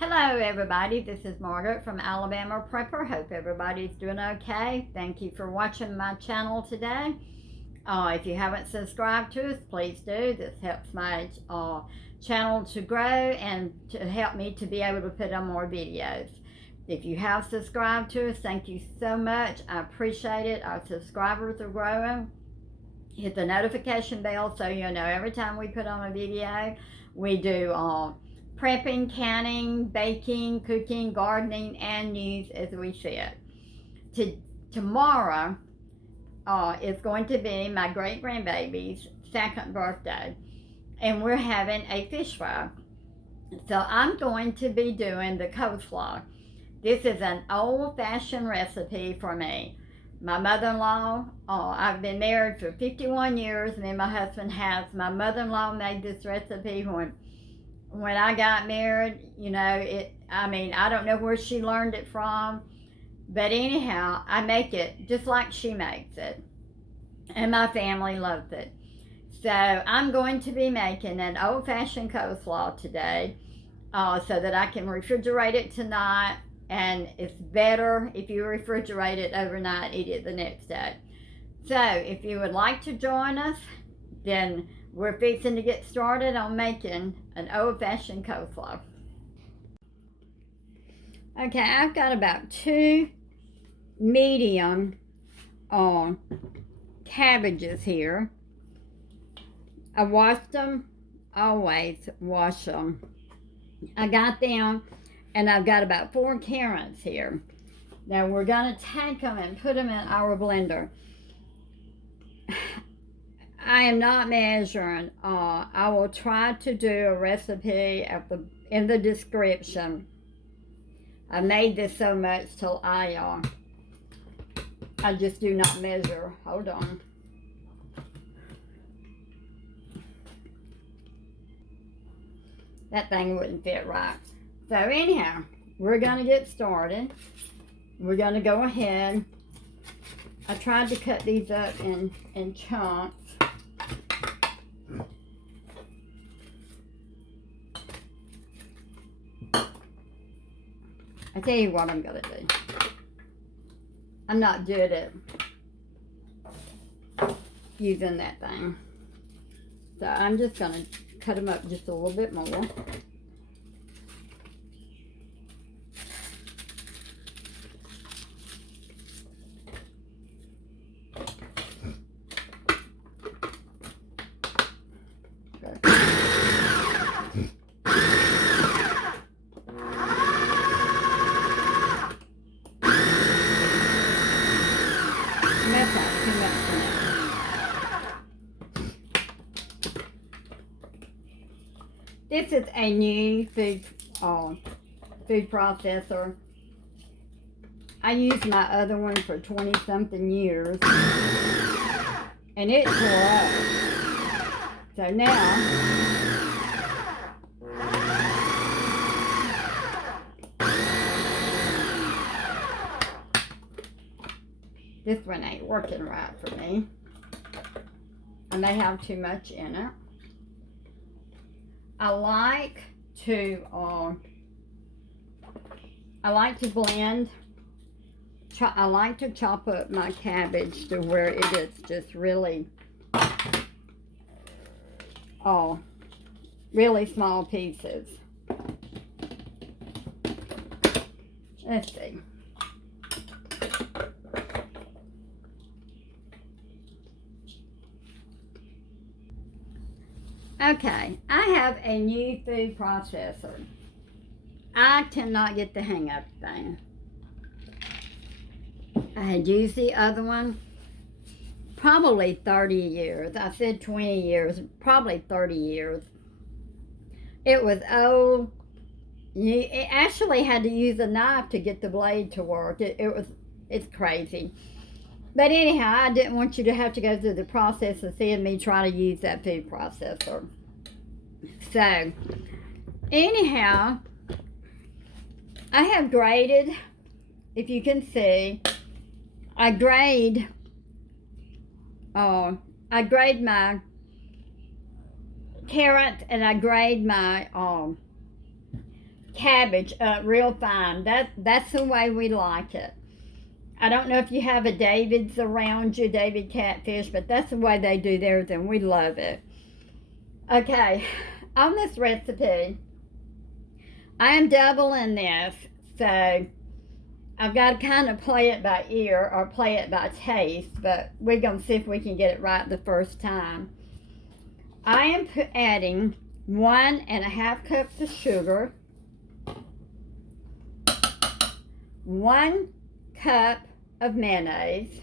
Hello everybody, this is Margaret from Alabama Prepper. Hope everybody's doing okay. Thank you for watching my channel today. If you haven't subscribed to us, please do. This helps my channel to grow and to help me to be able to put on more videos. If you have subscribed to us, thank you so much. I appreciate it. Our subscribers are growing. Hit the notification bell so you'll know every time we put on a video. We do prepping, canning, baking, cooking, gardening, and news as we see it. Tomorrow is going to be my great-grandbaby's 2nd birthday, and we're having a fish fry. So I'm going to be doing the coleslaw. This is an old-fashioned recipe for me. My mother-in-law, I've been married for 51 years, and then my husband has. My mother-in-law made this recipe when I got married. I don't know where she learned it from, but anyhow, I make it just like she makes it, and my family loves it. So I'm going to be making an old-fashioned coleslaw today, so that I can refrigerate it tonight, and it's better if you refrigerate it overnight, eat it the next day. So if you would like to join us, then we're fixing to get started on making an old-fashioned coleslaw. Okay, I've got about 2 medium cabbages here. I washed them, always wash them. I got them, and I've got about 4 carrots here. Now we're going to take them and put them in our blender. I am not measuring. I will try to do a recipe in the description. I made this so much till I just do not measure. Hold on. That thing wouldn't fit right. So anyhow, we're going to get started. We're going to go ahead. I tried to cut these up in chunks. I tell you what I'm going to do. I'm not good at using that thing. So I'm just going to cut them up just a little bit more. This is a new food processor. I used my other one for 20-something years, and it tore up. So now, this one ain't working right for me. I may have too much in it. I like to blend. I like to chop up my cabbage to where it is just really, really small pieces. Let's see. Okay, I have a new food processor. I cannot get the hang of the thing. I had used the other one probably 30 years. I said 20 years, probably 30 years. It was old. It actually had to use a knife to get the blade to work. It's crazy. But anyhow, I didn't want you to have to go through the process of seeing me try to use that food processor. So, anyhow, I have grated, if you can see, I grade my carrots and I grade my cabbage up real fine. That's the way we like it. I don't know if you have a David's around you, David Catfish, but that's the way they do theirs, and we love it. Okay, on this recipe, I am doubling this, so I've got to kind of play it by ear or play it by taste, but we're going to see if we can get it right the first time. I am adding 1.5 cups of sugar, 1 cup of mayonnaise.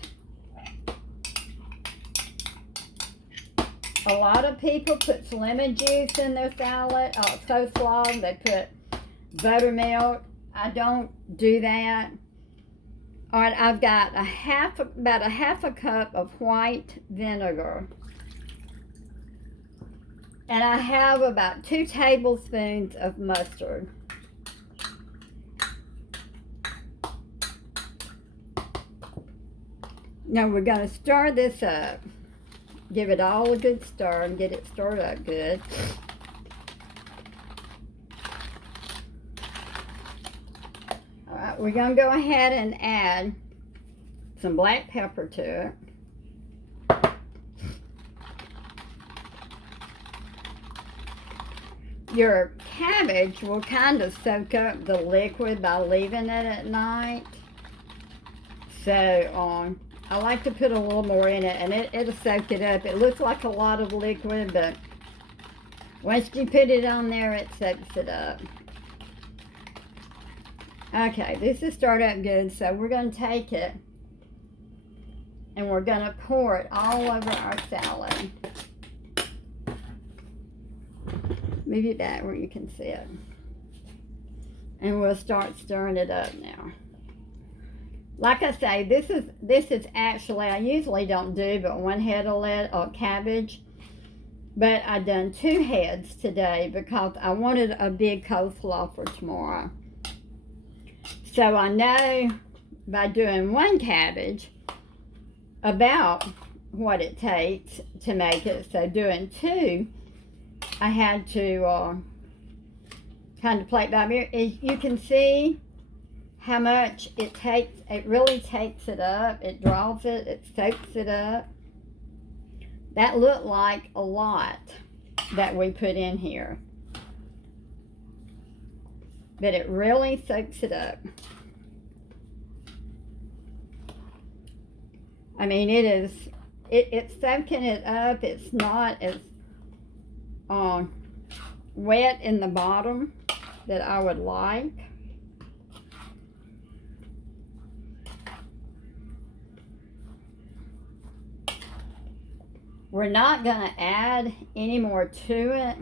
A lot of people put lemon juice in their salad, coleslaw. They put buttermilk. I don't do that. All right, I've got about a half a cup of white vinegar. And I have about 2 tablespoons of mustard. Now we're going to stir this up. Give it all a good stir and get it stirred up good. All right, we're going to go ahead and add some black pepper to it. Your cabbage will kind of soak up the liquid by leaving it at night. So I like to put a little more in it, and it'll soak it up. It looks like a lot of liquid, but once you put it on there, it soaks it up. Okay, this is started up good, so we're going to take it and we're going to pour it all over our salad. Move it back where you can see it. And we'll start stirring it up now. Like I say, this is actually, I usually don't do but 1 head of cabbage. But I done 2 heads today because I wanted a big coleslaw for tomorrow. So I know by doing 1 cabbage about what it takes to make it. So doing 2, I had to kind of play it by ear. You can see how much it takes. It really takes it up. It draws it. It soaks it up. That looked like a lot that we put in here. But it really soaks it up. I mean, it's soaking it up. It's not as wet in the bottom that I would like. We're not going to add any more to it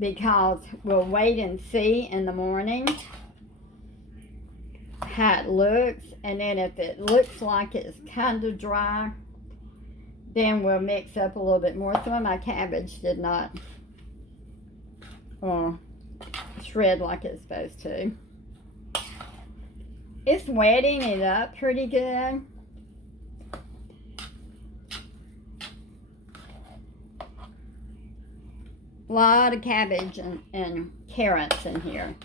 because we'll wait and see in the morning how it looks, and then if it looks like it's kind of dry, then we'll mix up a little bit more. Some of my cabbage did not shred like it's supposed to. It's wetting it up pretty good. A lot of cabbage and carrots in here.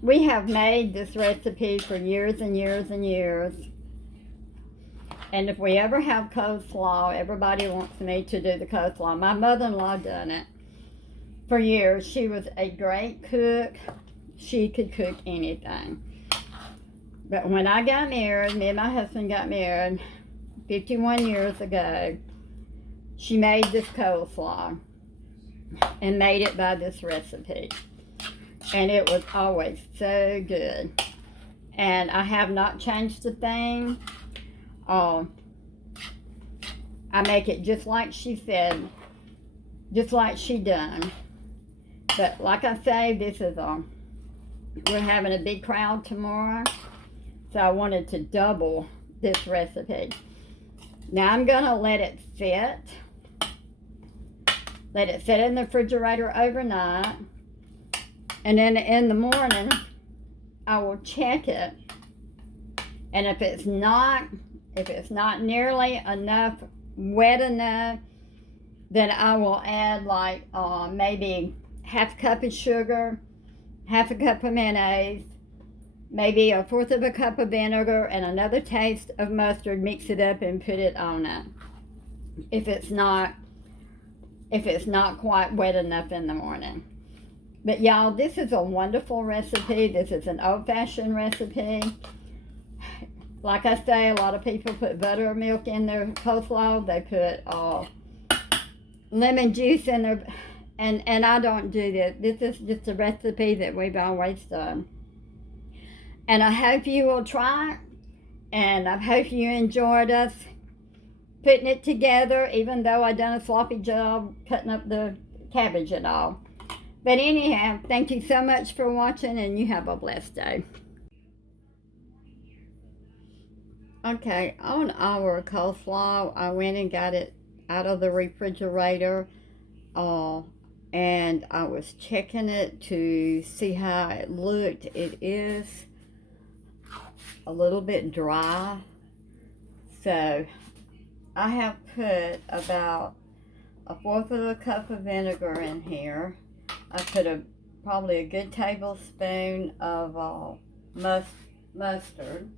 We have made this recipe for years and years and years. And if we ever have coleslaw, everybody wants me to do the coleslaw. My mother-in-law done it for years. She was a great cook. She could cook anything. But when I got married, me and my husband got married 51 years ago, she made this coleslaw and made it by this recipe. And it was always so good. And I have not changed a thing. I make it just like she said, just like she done. But like I say, this is we're having a big crowd tomorrow, so I wanted to double this recipe. Now I'm gonna let it sit. Let it sit in the refrigerator overnight, and then in the morning I will check it. And if it's not nearly enough, wet enough, then I will add like maybe half a cup of sugar, half a cup of mayonnaise, maybe a fourth of a cup of vinegar, and another taste of mustard. Mix it up and put it on it. If it's not quite wet enough in the morning. But y'all, this is a wonderful recipe. This is an old-fashioned recipe. Like I say, a lot of people put buttermilk in their coleslaw. They put lemon juice in their, and I don't do this. This is just a recipe that we've always done. And I hope you will try it. And I hope you enjoyed us putting it together, even though I done a sloppy job cutting up the cabbage and all. But anyhow, thank you so much for watching, and you have a blessed day. Okay, on our coleslaw, I went and got it out of the refrigerator, and I was checking it to see how it looked. It is a little bit dry, so I have put about a fourth of a cup of vinegar in here. I put probably a good tablespoon of mustard.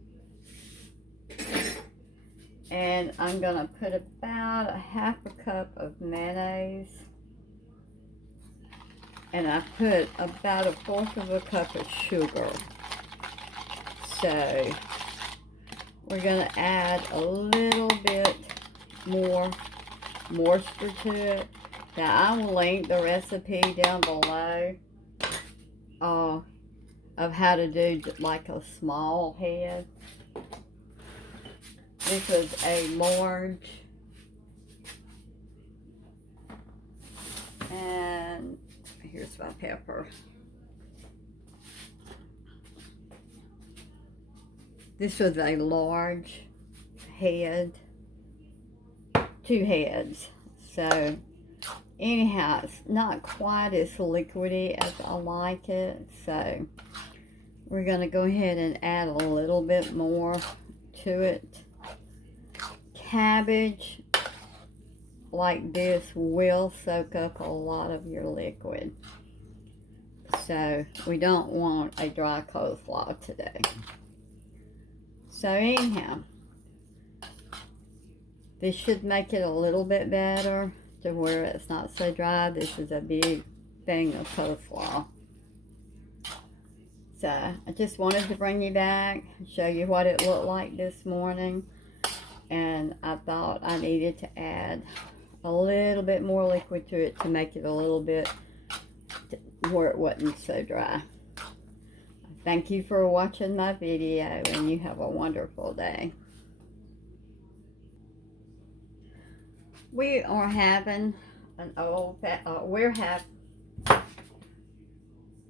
And I'm going to put about a half a cup of mayonnaise. And I put about a fourth of a cup of sugar. So we're going to add a little bit more moisture to it. Now I will link the recipe down below of how to do like a small head. This is a large, and here's my pepper. This was a large head, 2 heads. So anyhow, it's not quite as liquidy as I like it. So we're going to go ahead and add a little bit more to it. Cabbage like this will soak up a lot of your liquid. So we don't want a dry coleslaw today. So anyhow, this should make it a little bit better to where it's not so dry. This is a big thing of coleslaw. So I just wanted to bring you back, show you what it looked like this morning. And I thought I needed to add a little bit more liquid to it to make it a little bit where it wasn't so dry. Thank you for watching my video, and you have a wonderful day. We are having an